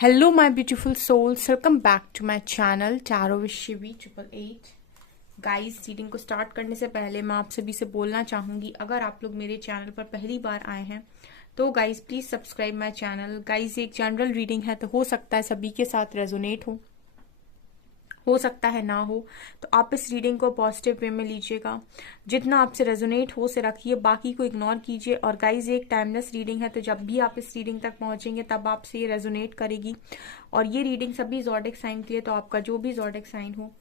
Hello, my beautiful souls. Welcome back to my channel Tarot with Shivi 888. Guys, reading को start करने से पहले मैं आप सभी से बोलना चाहूंगी, अगर आप लोग मेरे चैनल पर पहली बार आए हैं तो guys please subscribe my channel. Guys, ये एक जनरल रीडिंग है तो हो सकता है सभी के साथ रेजोनेट हो सकता है ना हो, तो आप इस रीडिंग को पॉजिटिव वे में लीजिएगा। जितना आपसे रेजोनेट हो से रखिए, बाकी को इग्नोर कीजिए। और गाइज, ये एक टाइमलेस रीडिंग है, तो जब भी आप इस रीडिंग तक पहुंचेंगे तब आपसे ये रेजोनेट करेगी। और ये रीडिंग सभी ज़ोडिक साइन के लिए, तो आपका जो भी ज़ोडिक साइन हो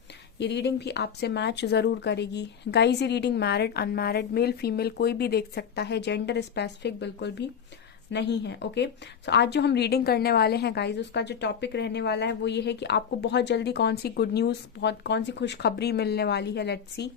ये रीडिंग भी आपसे मैच जरूर करेगी। गाइज, ये reading married unmarried male female कोई भी देख सकता है, जेंडर स्पेसिफिक बिल्कुल भी नहीं है। ओके, सो आज जो हम रीडिंग करने वाले हैं गाइज, उसका जो टॉपिक रहने वाला है वो ये है कि आपको बहुत जल्दी कौन सी गुड न्यूज़, बहुत कौन सी खुशखबरी मिलने वाली है। Let's see.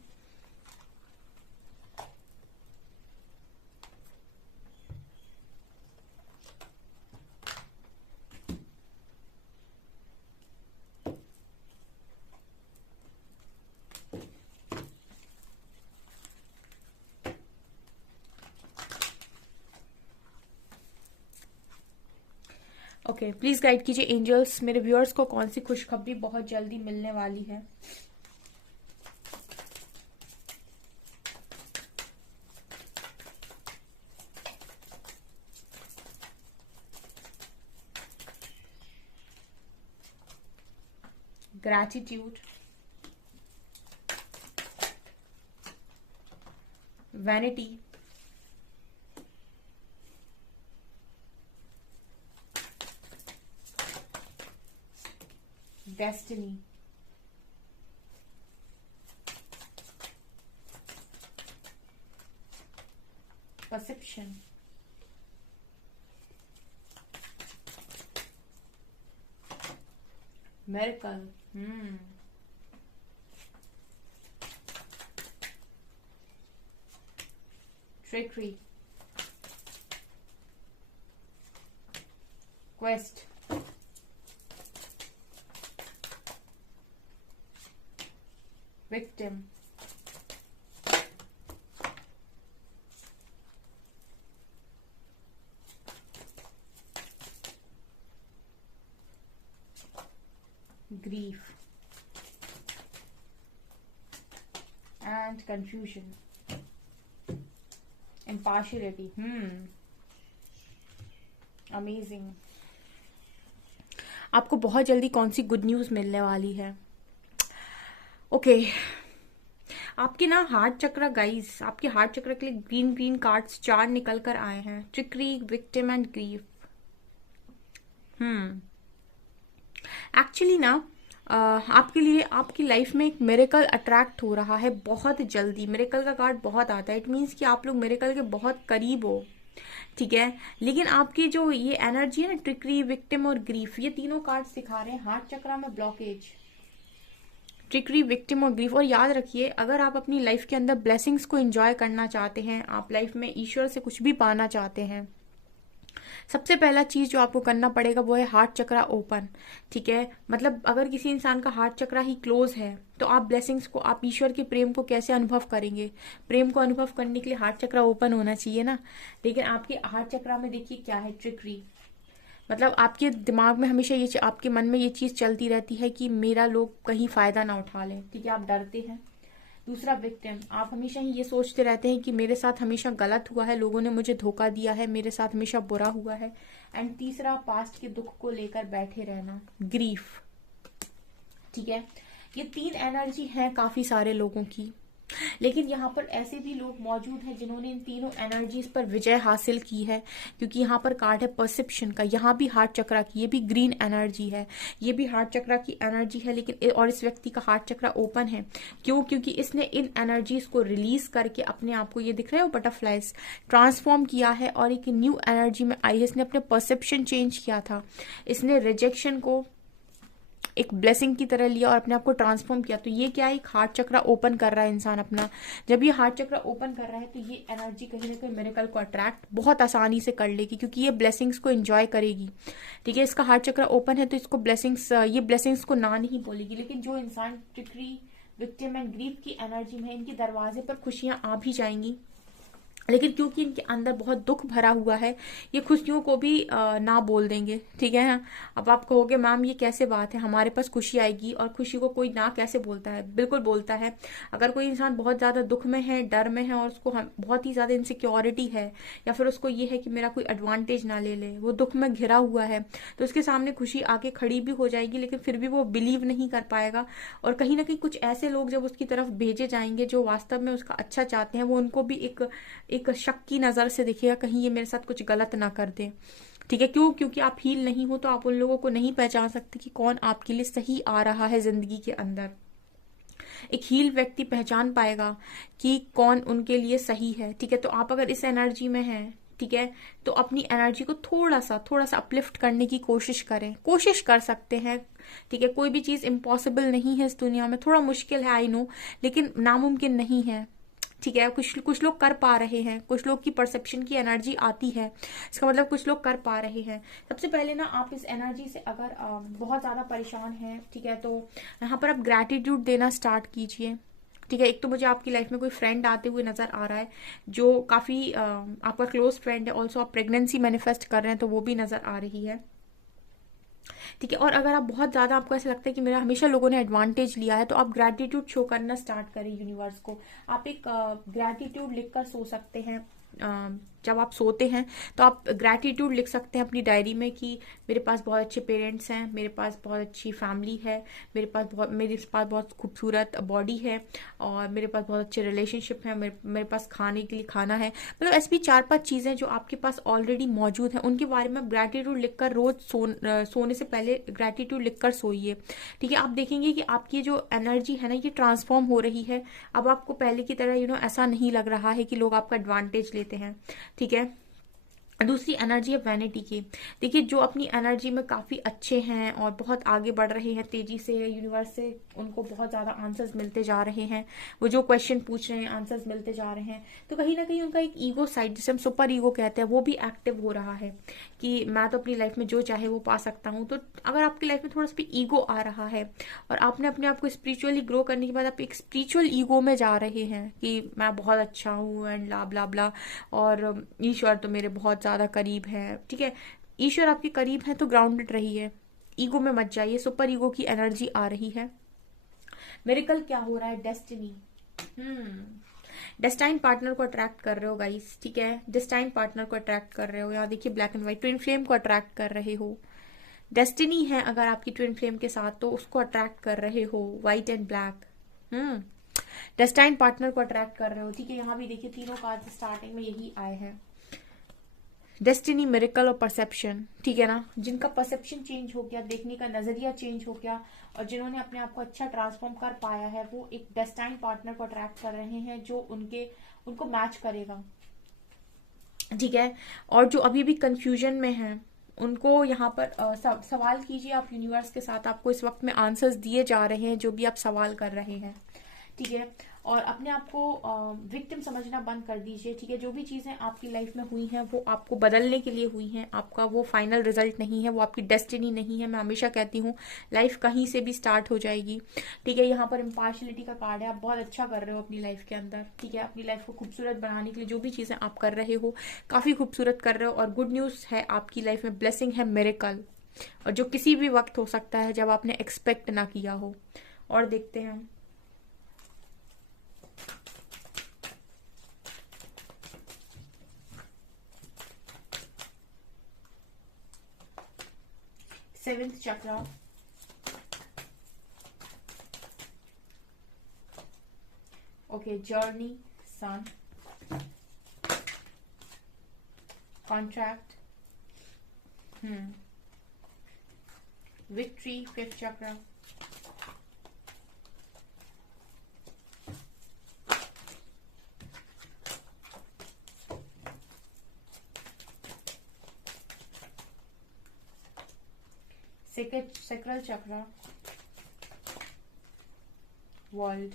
Okay, please guide कीजिए एंजल्स, मेरे व्यूअर्स को कौन सी खुशखबरी बहुत जल्दी मिलने वाली है। Gratitude, vanity, destiny, perception, miracle, trickery, quest, victim, grief and confusion, impartiality. Amazing. आपको बहुत जल्दी कौन सी गुड न्यूज़ मिलने वाली है। ओके, आपके ना हार्ट चक्र गाइस, आपके हार्ट चक्र के लिए ग्रीन ग्रीन कार्ड्स 4 निकल कर आए हैं। Trickery, victim and grief. Actually ना आपके लिए आपकी लाइफ में एक मिरेकल अट्रैक्ट हो रहा है बहुत जल्दी। मिरेकल का कार्ड बहुत आता है, इट मीन्स कि आप लोग मिरेकल के बहुत करीब हो, ठीक है। लेकिन आपकी जो ये एनर्जी है ना, ट्रिकरी, विक्टिम और ग्रीफ, ये तीनों कार्ड्स दिखा रहे हैं हार्ट चक्र में ब्लॉकेज, ट्रिकरी, विक्टिम और ग्रीफ। और याद रखिए, अगर आप अपनी लाइफ के अंदर ब्लेसिंग्स को एंजॉय करना चाहते हैं, आप लाइफ में ईश्वर से कुछ भी पाना चाहते हैं, सबसे पहला चीज जो आपको करना पड़ेगा वो है हार्ट चक्रा ओपन, ठीक है। मतलब अगर किसी इंसान का हार्ट चक्रा ही क्लोज है तो आप ब्लेसिंग्स को, आप ईश्वर के प्रेम को कैसे अनुभव करेंगे। प्रेम को अनुभव करने के लिए हार्ट चक्रा ओपन होना चाहिए ना। लेकिन आपके हार्ट चक्रा में देखिए क्या है, ट्रिकरी। मतलब आपके दिमाग में हमेशा ये, आपके मन में ये चीज चलती रहती है कि मेरा लोग कहीं फायदा ना उठा लें, ठीक है, आप डरते हैं। दूसरा, विक्टिम, आप हमेशा ही ये सोचते रहते हैं कि मेरे साथ हमेशा गलत हुआ है, लोगों ने मुझे धोखा दिया है, मेरे साथ हमेशा बुरा हुआ है। एंड तीसरा, पास्ट के दुख को लेकर बैठे रहना, ग्रीफ, ठीक है। ये 3 एनर्जी है काफी सारे लोगों की। लेकिन यहाँ पर ऐसे भी लोग मौजूद हैं जिन्होंने इन तीनों एनर्जीज पर विजय हासिल की है, क्योंकि यहाँ पर कार्ड है परसेप्शन का, यहाँ भी हार्ट चक्रा की, ये भी ग्रीन एनर्जी है, ये भी हार्ट चक्रा की एनर्जी है। लेकिन और इस व्यक्ति का हार्ट चक्रा ओपन है, क्यों? क्योंकि इसने इन एनर्जीज को रिलीज करके अपने आप को, ये दिख रहे हो बटरफ्लाइज, ट्रांसफॉर्म किया है और एक न्यू एनर्जी में आई है। इसने अपने परसेप्शन चेंज किया था, इसने रिजेक्शन को एक ब्लेसिंग की तरह लिया और अपने आप को ट्रांसफॉर्म किया। तो ये क्या है, एक हार्ट चक्रा ओपन कर रहा है इंसान अपना। जब ये हार्ट चक्रा ओपन कर रहा है तो ये एनर्जी कहीं ना कहीं मिरेकल को अट्रैक्ट बहुत आसानी से कर लेगी, क्योंकि ये ब्लेसिंग्स को एंजॉय करेगी, ठीक है। इसका हार्ट चक्रा ओपन है तो इसको ब्लेसिंग्स, ये ब्लेसिंग्स को ना नहीं बोलेगी। लेकिन जो इंसान ट्रिकरी, विक्टिम एंड ग्रीफ की एनर्जी में है, इनके दरवाजे पर खुशियां आ भी जाएंगी, लेकिन क्योंकि इनके अंदर बहुत दुख भरा हुआ है, ये खुशियों को भी ना बोल देंगे। ठीक है। अब आप कहोगे मैम ये कैसे बात है, हमारे पास खुशी आएगी और खुशी को कोई ना कैसे बोलता है? बिल्कुल बोलता है। अगर कोई इंसान बहुत ज़्यादा दुख में है, डर में है, और उसको बहुत ही ज़्यादा इनसिक्योरिटी है, या फिर उसको ये है कि मेरा कोई एडवांटेज ना ले ले, वो दुख में घिरा हुआ है, तो उसके सामने खुशी आके खड़ी भी हो जाएगी, लेकिन फिर भी वो बिलीव नहीं कर पाएगा। और कहीं ना कहीं कुछ ऐसे लोग जब उसकी तरफ भेजे जाएंगे जो वास्तव में उसका अच्छा चाहते हैं, वो उनको भी एक एक शक की नज़र से देखिएगा, कहीं ये मेरे साथ कुछ गलत ना कर दे। ठीक है। क्यों? क्योंकि आप हील नहीं हो, तो आप उन लोगों को नहीं पहचान सकते कि कौन आपके लिए सही आ रहा है जिंदगी के अंदर। एक हील व्यक्ति पहचान पाएगा कि कौन उनके लिए सही है। ठीक है। तो आप अगर इस एनर्जी में हैं, ठीक है, तो अपनी एनर्जी को थोड़ा सा अपलिफ्ट करने की कोशिश करें, कोशिश कर सकते हैं। ठीक है। कोई भी चीज़ इम्पॉसिबल नहीं है इस दुनिया में, थोड़ा मुश्किल है आई नो, लेकिन नामुमकिन नहीं है। ठीक है। कुछ कुछ लोग कर पा रहे हैं, कुछ लोग की परसेप्शन की एनर्जी आती है, इसका मतलब कुछ लोग कर पा रहे हैं। सबसे पहले ना आप इस एनर्जी से अगर बहुत ज़्यादा परेशान हैं, ठीक है, तो यहाँ पर आप ग्रैटिट्यूड देना स्टार्ट कीजिए। ठीक है। एक तो मुझे आपकी लाइफ में कोई फ्रेंड आते हुए नजर आ रहा है जो काफ़ी आपका क्लोज फ्रेंड है। ऑल्सो आप प्रेगनेंसी मैनिफेस्ट कर रहे हैं, तो वो भी नजर आ रही है। ठीक है। और अगर आप बहुत ज़्यादा, आपको ऐसा लगता है कि मेरा हमेशा लोगों ने एडवांटेज लिया है, तो आप ग्रैटिट्यूड शो करना स्टार्ट करें यूनिवर्स को। आप एक ग्रैटिट्यूड लिखकर सो सकते हैं। जब आप सोते हैं तो आप ग्रैटिट्यूड लिख सकते हैं अपनी डायरी में कि मेरे पास बहुत अच्छे पेरेंट्स हैं, मेरे पास बहुत अच्छी फैमिली है, मेरे पास बहुत खूबसूरत बॉडी है, और मेरे पास बहुत अच्छे रिलेशनशिप हैं, मेरे पास खाने के लिए खाना है। मतलब ऐसी भी 4-5 चीज़ें जो आपके पास ऑलरेडी मौजूद हैं, उनके बारे में ग्रैटिट्यूड लिखकर रोज सोने से पहले ग्रैटिट्यूड लिखकर सोइए। ठीक है। आप देखेंगे कि आपकी जो एनर्जी है ना, ये ट्रांसफॉर्म हो रही है। अब आपको पहले की तरह ऐसा नहीं लग रहा है कि लोग आपका एडवांटेज लेते हैं। ठीक है। दूसरी एनर्जी है वैनिटी की। देखिए, जो अपनी एनर्जी में काफ़ी अच्छे हैं और बहुत आगे बढ़ रहे हैं तेजी से, यूनिवर्स से उनको बहुत ज़्यादा आंसर्स मिलते जा रहे हैं, वो जो क्वेश्चन पूछ रहे हैं आंसर्स मिलते जा रहे हैं, तो कहीं ना कहीं उनका एक ईगो साइड, जिसे हम सुपर ईगो कहते हैं, वो भी एक्टिव हो रहा है कि मैं तो अपनी लाइफ में जो चाहे वो पा सकता हूँ। तो अगर आपकी लाइफ में थोड़ा सा भी ईगो आ रहा है और आपने अपने आप को स्पिरिचुअली ग्रो करने के बाद आप एक स्पिरिचुअल ईगो में जा रहे हैं कि मैं बहुत अच्छा हूँ एंड ला ब्ला ब्ला, और ईश्वर तो मेरे बहुत ज़्यादा करीब है। ठीक है। ईश्वर आपके करीब है तो ग्राउंडेड रहिए, ईगो में मत जाइए। सुपर ईगो की एनर्जी आ रही है। मिरेकल क्या हो रहा है? डेस्टिनी। डेस्टाइन पार्टनर को अट्रैक्ट कर रहे हो गाइस। ठीक है। डेस्टाइन पार्टनर को अट्रैक्ट कर रहे हो। यहाँ देखिए black and white, twin flame को अट्रैक्ट कर रहे हो। डेस्टिनी है अगर आपकी ट्विन फ्लेम के साथ, तो उसको अट्रैक्ट कर रहे हो, white and black. Destined partner को अट्रैक्ट कर रहे हो। ठीक है। यहाँ भी देखिए तीनों कार्ड स्टार्टिंग में यही आए हैं, डेस्टिनी, मिरेकल और परसेप्शन। ठीक है ना, जिनका परसेप्शन चेंज हो गया, देखने का नजरिया चेंज हो गया, और जिन्होंने अपने आप को अच्छा ट्रांसफॉर्म कर पाया है, वो एक डेस्टाइन पार्टनर को अट्रैक्ट कर रहे हैं जो उनको मैच करेगा। ठीक है। और जो अभी भी कंफ्यूजन में है, उनको यहाँ पर सवाल कीजिए आप यूनिवर्स के साथ, आपको इस वक्त में आंसर्स दिए जा रहे हैं जो भी आप सवाल कर रहे हैं। ठीक है। और अपने आप को विक्टिम समझना बंद कर दीजिए। ठीक है। जो भी चीज़ें आपकी लाइफ में हुई हैं वो आपको बदलने के लिए हुई हैं, आपका वो फाइनल रिजल्ट नहीं है, वो आपकी डेस्टिनी नहीं है। मैं हमेशा कहती हूँ लाइफ कहीं से भी स्टार्ट हो जाएगी। ठीक है। यहाँ पर इम्पार्शलिटी का कार्ड है, आप बहुत अच्छा कर रहे हो अपनी लाइफ के अंदर। ठीक है। अपनी लाइफ को खूबसूरत बनाने के लिए जो भी चीज़ें आप कर रहे हो, काफ़ी खूबसूरत कर रहे हो। और गुड न्यूज़ है, आपकी लाइफ में ब्लेसिंग है, मिरेकल, और जो किसी भी वक्त हो सकता है जब आपने एक्सपेक्ट ना किया हो। और देखते हैं हम। Seventh chakra, okay, journey, sun, contract, victory, fifth chakra, sacral chakra, world,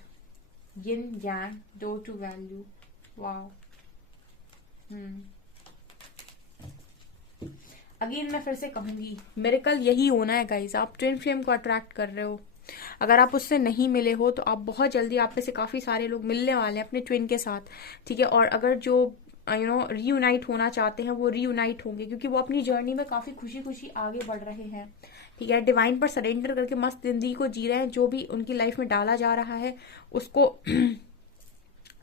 yin yang, door to value, wow। Again मैं फिर से कहूंगी, मिरेकल यही होना है गाइज। आप ट्विन फ्लेम को अट्रैक्ट कर रहे हो। अगर आप उससे नहीं मिले हो, तो आप बहुत जल्दी, आप में से काफी सारे लोग मिलने वाले हैं अपने ट्विन के साथ। ठीक है। और अगर जो रीयूनाइट होना चाहते हैं वो रीयूनाइट होंगे, क्योंकि वो अपनी जर्नी में काफ़ी खुशी खुशी आगे बढ़ रहे हैं। ठीक है, डिवाइन पर सरेंडर करके मस्त जिंदगी को जी रहे हैं। जो भी उनकी लाइफ में डाला जा रहा है उसको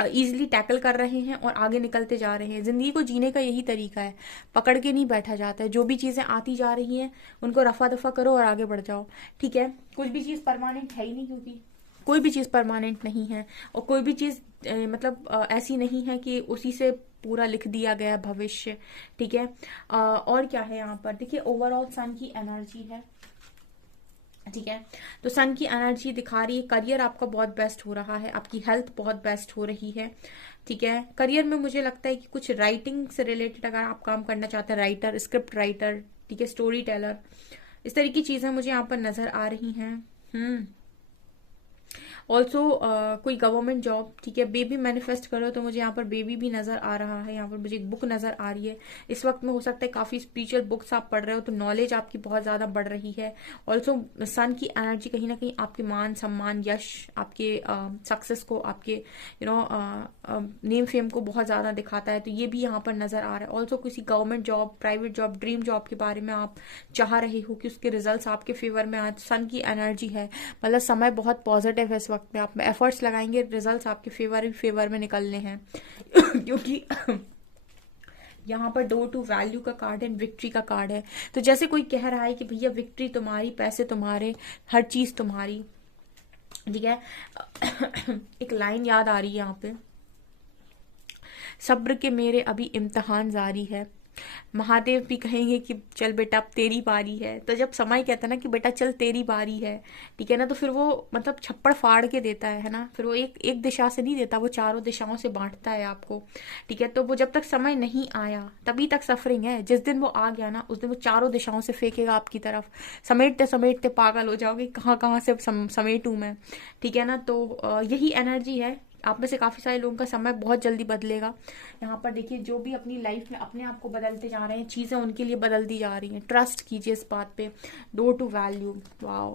ईजिली टैकल कर रहे हैं और आगे निकलते जा रहे हैं। जिंदगी को जीने का यही तरीका है, पकड़ के नहीं बैठा जाता है। जो भी चीज़ें आती जा रही हैं उनको रफा दफा करो और आगे बढ़ जाओ। ठीक है, कुछ भी चीज़ परमानेंट है ही नहीं, क्योंकि कोई भी चीज़ परमानेंट नहीं है, और कोई भी चीज़ मतलब ऐसी नहीं है कि उसी से पूरा लिख दिया गया भविष्य। ठीक है, और क्या है यहाँ पर देखिए, ओवरऑल सन की एनर्जी है। ठीक है, तो सन की एनर्जी दिखा रही है करियर आपका बहुत बेस्ट हो रहा है, आपकी हेल्थ बहुत बेस्ट हो रही है। ठीक है, करियर में मुझे लगता है कि कुछ राइटिंग से रिलेटेड अगर आप काम करना चाहते हैं, राइटर, स्क्रिप्ट राइटर, ठीक है, स्टोरी टेलर, इस तरह की चीजें मुझे यहाँ पर नजर आ रही हैं। ऑल्सो कोई गवर्नमेंट जॉब। ठीक है, बेबी मैनिफेस्ट करो तो मुझे यहाँ पर बेबी भी नजर आ रहा है। यहाँ पर मुझे एक बुक नजर आ रही है। इस वक्त में हो सकता है काफी स्पिरिचुअल बुक्स आप पढ़ रहे हो, तो नॉलेज आपकी बहुत ज्यादा बढ़ रही है। ऑल्सो सन की एनर्जी कहीं ना कहीं आपके मान सम्मान, यश, आपके सक्सेस को, आपके नेम फेम को बहुत ज्यादा दिखाता है, तो ये भी यहाँ पर नजर आ रहा है। ऑल्सो किसी government job, private job, dream job के बारे में आप चाह रहे हो कि उसके रिजल्ट आपके फेवर में आज सन की एनर्जी है, मतलब समय बहुत पॉजिटिव है। इस वक्त में आप एफर्ट्स लगाएंगे, रिजल्ट्स आपके फेवर में निकलने हैं क्योंकि यहाँ पर डोर टू वैल्यू का कार्ड है, विक्ट्री का कार्ड है। तो जैसे कोई कह रहा है कि भैया विक्ट्री तुम्हारी, पैसे तुम्हारे, हर चीज तुम्हारी। ठीक है एक लाइन याद आ रही है यहाँ पे, सब्र के मेरे अभी इम्तिहान जारी है। महादेव भी कहेंगे कि चल बेटा अब तेरी बारी है। तो जब समय कहता है ना कि बेटा चल तेरी बारी है, ठीक है ना, तो फिर वो मतलब छप्पड़ फाड़ के देता है ना, फिर वो एक दिशा से नहीं देता, वो चारों दिशाओं से बांटता है आपको। ठीक है, तो वो जब तक समय नहीं आया तभी तक सफरिंग है। जिस दिन वो आ गया ना उस दिन वो चारों दिशाओं से फेंकेगा आपकी तरफ, समेटते समेटते पागल हो जाओगे, कहाँ कहाँ से समेटूं मैं। ठीक है ना, तो यही एनर्जी है। आप में से काफी सारे लोगों का समय बहुत जल्दी बदलेगा। यहाँ पर देखिए, जो भी अपनी लाइफ में अपने आप को बदलते जा रहे हैं, चीजें उनके लिए बदलती जा रही हैं। ट्रस्ट कीजिए इस बात पे। डोर टू वैल्यू, वाओ,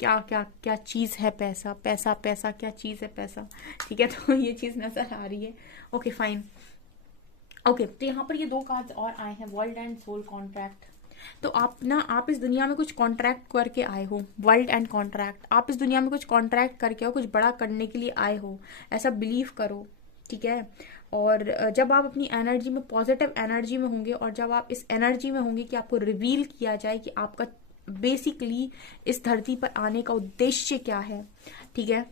क्या क्या क्या चीज है पैसा, पैसा पैसा, क्या चीज है पैसा। ठीक है, तो ये चीज नजर आ रही है। Okay fine. ओके, तो यहाँ पर ये दो कार्ड्स और आए हैं, वर्ल्ड एंड सोल कॉन्ट्रैक्ट। तो आप इस दुनिया में कुछ कॉन्ट्रैक्ट करके आए हो, वर्ल्ड एंड कॉन्ट्रैक्ट। आप इस दुनिया में कुछ कॉन्ट्रैक्ट करके हो, कुछ बड़ा करने के लिए आए हो, ऐसा बिलीव करो। ठीक है, और जब आप अपनी एनर्जी में, पॉजिटिव एनर्जी में होंगे, और जब आप इस एनर्जी में होंगे कि आपको रिवील किया जाए कि आपका बेसिकली इस धरती पर आने का उद्देश्य क्या है, ठीक है,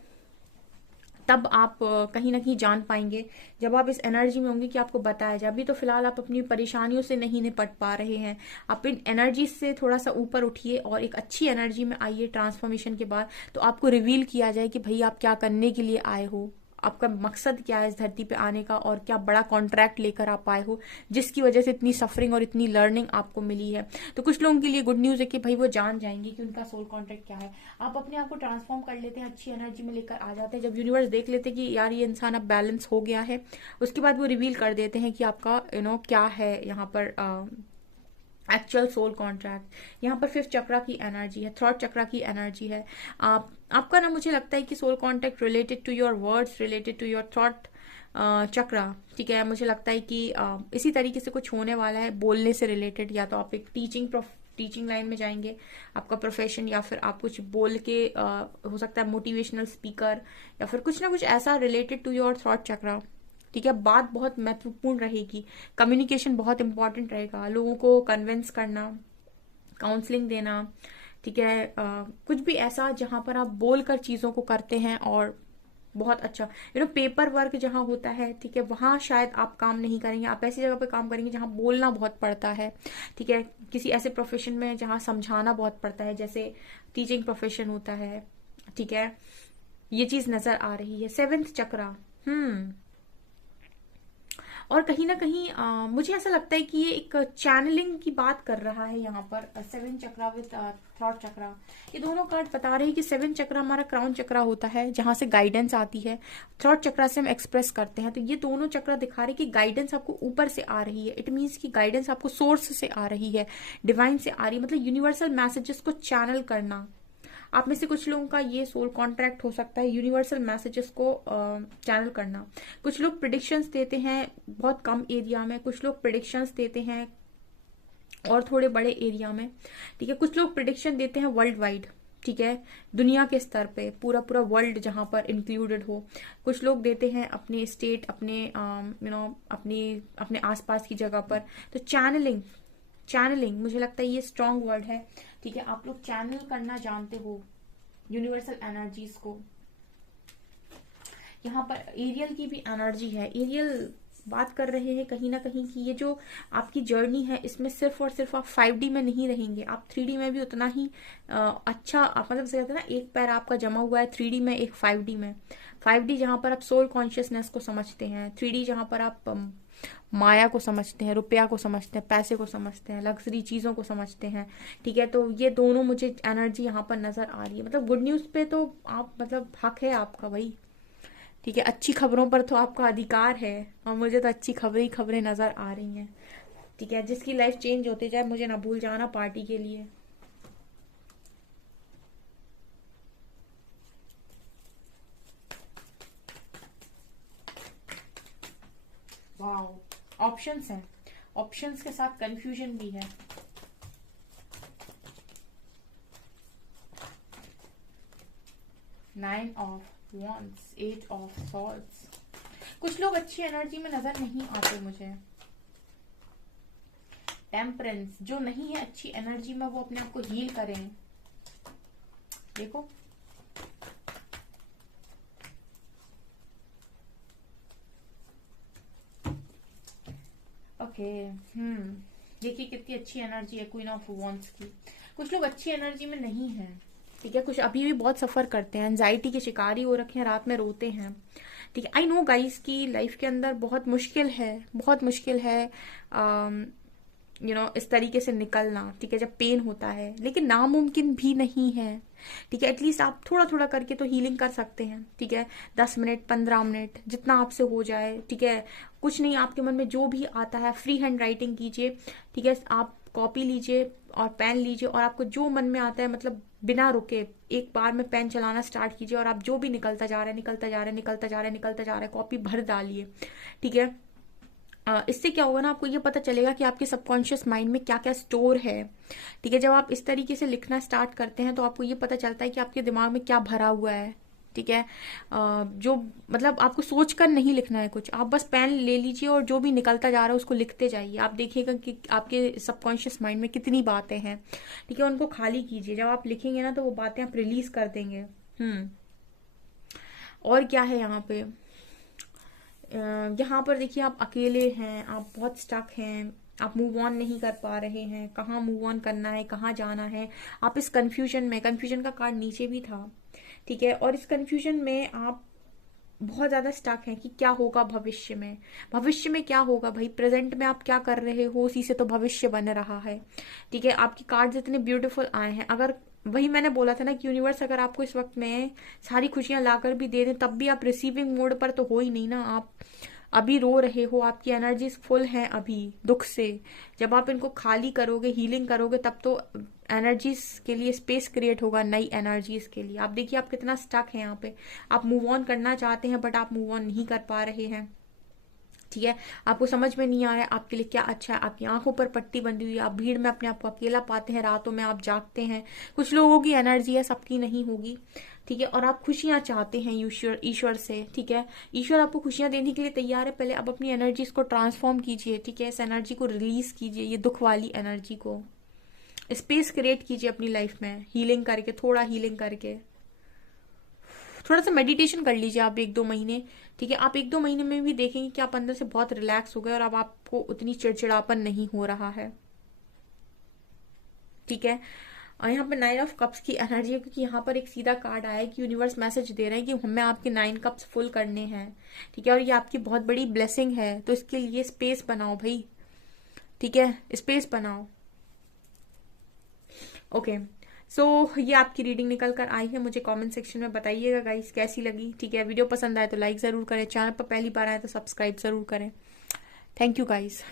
तब आप कहीं ना कहीं जान पाएंगे। जब आप इस एनर्जी में होंगे कि आपको बताया जाए। अभी तो फिलहाल आप अपनी परेशानियों से नहीं निपट पा रहे हैं, आप इन एनर्जी से थोड़ा सा ऊपर उठिए और एक अच्छी एनर्जी में आइए ट्रांसफॉर्मेशन के बाद, तो आपको रिवील किया जाए कि भाई आप क्या करने के लिए आए हो, आपका मकसद क्या है इस धरती पे आने का, और क्या बड़ा कॉन्ट्रैक्ट लेकर आप आए हो जिसकी वजह से इतनी सफरिंग और इतनी लर्निंग आपको मिली है। तो कुछ लोगों के लिए गुड न्यूज है कि भाई वो जान जाएंगे कि उनका सोल कॉन्ट्रैक्ट क्या है। आप अपने आप को ट्रांसफॉर्म कर लेते हैं, अच्छी एनर्जी में लेकर आ जाते हैं। जब यूनिवर्स देख लेते हैं कि यार ये इंसान अब बैलेंस हो गया है, उसके बाद वो रिवील कर देते हैं कि आपका क्या है यहाँ पर एक्चुअल सोल कॉन्ट्रैक्ट। यहाँ पर फिफ्थ चक्रा की एनर्जी है, थर्ड चक्रा की एनर्जी है। आपका ना मुझे लगता है कि soul contact related to your words, related to your thought chakra. ठीक है, मुझे लगता है कि इसी तरीके से कुछ होने वाला है बोलने से रिलेटेड। या तो आप एक टीचिंग लाइन में जाएंगे, आपका प्रोफेशन, या फिर आप कुछ बोल के हो सकता है मोटिवेशनल स्पीकर, या फिर कुछ ना कुछ ऐसा related to your thought chakra. ठीक है, बात बहुत महत्वपूर्ण रहेगी, कम्युनिकेशन बहुत इंपॉर्टेंट रहेगा, लोगों को कन्विंस करना, काउंसलिंग देना। ठीक है, कुछ भी ऐसा जहां पर आप बोलकर चीजों को करते हैं और बहुत अच्छा पेपर वर्क जहां होता है, ठीक है, वहां शायद आप काम नहीं करेंगे। आप ऐसी जगह पे काम करेंगे जहां बोलना बहुत पड़ता है। ठीक है, किसी ऐसे प्रोफेशन में जहां समझाना बहुत पड़ता है, जैसे टीचिंग प्रोफेशन होता है। ठीक है, ये चीज नजर आ रही है। सेवेंथ चक्रा, और कहीं ना कहीं मुझे ऐसा लगता है कि ये एक चैनलिंग की बात कर रहा है यहाँ पर, सेवन चक्रा विद थॉट चक्रा। ये दोनों कार्ड बता रहे हैं कि सेवन चक्रा हमारा क्राउन चक्रा होता है, जहां से गाइडेंस आती है। थॉट चक्रा से हम एक्सप्रेस करते हैं। तो ये दोनों चक्रा दिखा रहे हैं कि गाइडेंस आपको ऊपर से आ रही है। इट मीन्स कि गाइडेंस आपको सोर्स से आ रही है, डिवाइन से आ रही है, मतलब यूनिवर्सल मैसेजेस को चैनल करना। आप में से कुछ लोगों का ये सोल कॉन्ट्रैक्ट हो सकता है यूनिवर्सल मैसेजेस को चैनल करना। कुछ लोग प्रिडिक्शंस देते हैं बहुत कम एरिया में, कुछ लोग प्रिडिक्शंस देते हैं और थोड़े बड़े एरिया में, ठीक है। कुछ लोग प्रिडिक्शन देते हैं वर्ल्ड वाइड, ठीक है, दुनिया के स्तर पे पूरा पूरा वर्ल्ड जहां पर इंक्लूडेड हो। कुछ लोग देते हैं अपने स्टेट, अपने अपने आसपास की जगह पर। तो चैनलिंग, चैनलिंग मुझे लगता है ये स्ट्रॉन्ग वर्ड है, ठीक है। आप लोग चैनल करना जानते हो यूनिवर्सल एनर्जीज को। यहाँ पर एरियल की भी एनर्जी है। एरियल बात कर रहे हैं कहीं ना कहीं कि ये जो आपकी जर्नी है इसमें सिर्फ और सिर्फ आप 5D में नहीं रहेंगे, आप 3D में भी उतना ही अच्छा, आप मतलब से कहते हैं ना, एक पैर आपका जमा हुआ है 3D में, एक 5D में। 5D जहां पर आप सोल कॉन्शियसनेस को समझते हैं, 3D जहां पर आप माया को समझते हैं, रुपया को समझते हैं, पैसे को समझते हैं, लग्जरी चीजों को समझते हैं, ठीक है। तो ये दोनों मुझे एनर्जी यहाँ पर नजर आ रही है। मतलब गुड न्यूज पे तो आप मतलब हक है आपका भाई, ठीक है। अच्छी खबरों पर तो आपका अधिकार है और मुझे तो अच्छी खबरें ही खबरें नजर आ रही हैं, ठीक है। जिसकी लाइफ चेंज होती जाए, मुझे ना भूल जाना पार्टी के लिए। वाओ, ऑप्शंस हैं, ऑप्शंस के साथ कंफ्यूजन भी है। Nine of wands, 8 of swords। कुछ लोग अच्छी एनर्जी में नजर नहीं आते मुझे। टेम्परेंस, जो नहीं है अच्छी एनर्जी में वो अपने आप को हील करें। देखो ओके, देखिए कितनी अच्छी एनर्जी है क्वीन ऑफ wands की। कुछ लोग अच्छी एनर्जी में नहीं है, ठीक है। कुछ अभी भी बहुत सफर करते हैं, एंजाइटी के शिकारी हो रखे हैं, रात में रोते हैं, ठीक है। आई नो गाइस की लाइफ के अंदर बहुत मुश्किल है, बहुत मुश्किल है इस तरीके से निकलना, ठीक है, जब पेन होता है, लेकिन नामुमकिन भी नहीं है, ठीक है। एटलीस्ट आप थोड़ा थोड़ा करके तो हीलिंग कर सकते हैं, ठीक है। 10 मिनट, 15 मिनट, जितना आपसे हो जाए, ठीक है। कुछ नहीं, आपके मन में जो भी आता है फ्री हैंड राइटिंग कीजिए, ठीक है। आप कॉपी लीजिए और पेन लीजिए और आपको जो मन में आता है, मतलब बिना रुके एक बार में पेन चलाना स्टार्ट कीजिए और आप जो भी निकलता जा रहा है, निकलता जा रहा है, निकलता जा रहा है, निकलता जा रहा है, कॉपी भर डालिए, ठीक है। इससे क्या होगा ना, आपको ये पता चलेगा कि आपके सबकॉन्शियस माइंड में क्या क्या स्टोर है, ठीक है। जब आप इस तरीके से लिखना स्टार्ट करते हैं तो आपको ये पता चलता है कि आपके दिमाग में क्या भरा हुआ है, ठीक है। जो मतलब आपको सोच कर नहीं लिखना है कुछ, आप बस पेन ले लीजिए और जो भी निकलता जा रहा है उसको लिखते जाइए। आप देखिएगा कि आपके सबकॉन्शियस माइंड में कितनी बातें हैं, ठीक है। उनको खाली कीजिए, जब आप लिखेंगे ना तो वो बातें आप रिलीज कर देंगे। और क्या है यहाँ पे, यहाँ पर देखिए आप अकेले हैं, आप बहुत स्टक हैं, आप मूव ऑन नहीं कर पा रहे हैं, कहाँ मूव ऑन करना है, कहाँ जाना है। आप इस कंफ्यूजन में, कंफ्यूजन का कार्ड नीचे भी था, ठीक है। और इस कंफ्यूजन में आप बहुत ज्यादा स्टक हैं कि क्या होगा भविष्य में, भविष्य में क्या होगा भाई। प्रेजेंट में आप क्या कर रहे हो, उसी से तो भविष्य बन रहा है, ठीक है। आपकी कार्ड्स इतने ब्यूटीफुल आए हैं। अगर वही मैंने बोला था ना कि यूनिवर्स अगर आपको इस वक्त में सारी खुशियां लाकर भी दे दें तब भी आप रिसीविंग मोड पर तो हो ही नहीं ना। आप अभी रो रहे हो, आपकी एनर्जीज फुल हैं अभी दुख से। जब आप इनको खाली करोगे, हीलिंग करोगे, तब तो एनर्जीज के लिए स्पेस क्रिएट होगा, नई एनर्जीज के लिए। आप देखिए आप कितना स्टक है यहाँ पे। आप मूव ऑन करना चाहते हैं बट आप मूव ऑन नहीं कर पा रहे हैं, ठीक है। आपको समझ में नहीं आ रहा है आपके लिए क्या अच्छा है। आपकी आंखों पर पट्टी बंधी हुई है, आप भीड़ में अपने आप को अकेला पाते हैं, रातों में आप जागते हैं। कुछ लोगों की एनर्जी है, सबकी नहीं होगी, ठीक है। और आप खुशियां चाहते हैं ईश्वर से, ठीक है। ईश्वर आपको खुशियां देने के लिए तैयार है। पहले आप अपनी एनर्जी को ट्रांसफॉर्म कीजिए, ठीक है। इस एनर्जी को रिलीज कीजिए, ये दुख वाली एनर्जी को। स्पेस क्रिएट कीजिए अपनी लाइफ में, हीलिंग करके, थोड़ा हीलिंग करके। थोड़ा सा मेडिटेशन कर लीजिए आप 1-2 महीने, ठीक है। आप 1-2 महीने में भी देखेंगे कि आप अंदर से बहुत रिलैक्स हो गए और अब आपको उतनी चिड़चिड़ापन नहीं हो रहा है, ठीक है। और यहाँ पर 9 ऑफ कप्स की एनर्जी है क्योंकि यहाँ पर एक सीधा कार्ड आया है कि यूनिवर्स मैसेज दे रहे हैं कि हमें आपके 9 कप्स फुल करने हैं, ठीक है। और ये आपकी बहुत बड़ी ब्लेसिंग है, तो इसके लिए स्पेस बनाओ भाई, ठीक है, स्पेस बनाओ। ओके, सो ये आपकी रीडिंग निकल कर आई है। मुझे कमेंट सेक्शन में बताइएगा गाइस कैसी लगी, ठीक है। वीडियो पसंद आए तो लाइक जरूर करें, चैनल पर पहली बार आए तो सब्सक्राइब जरूर करें। Thank you guys.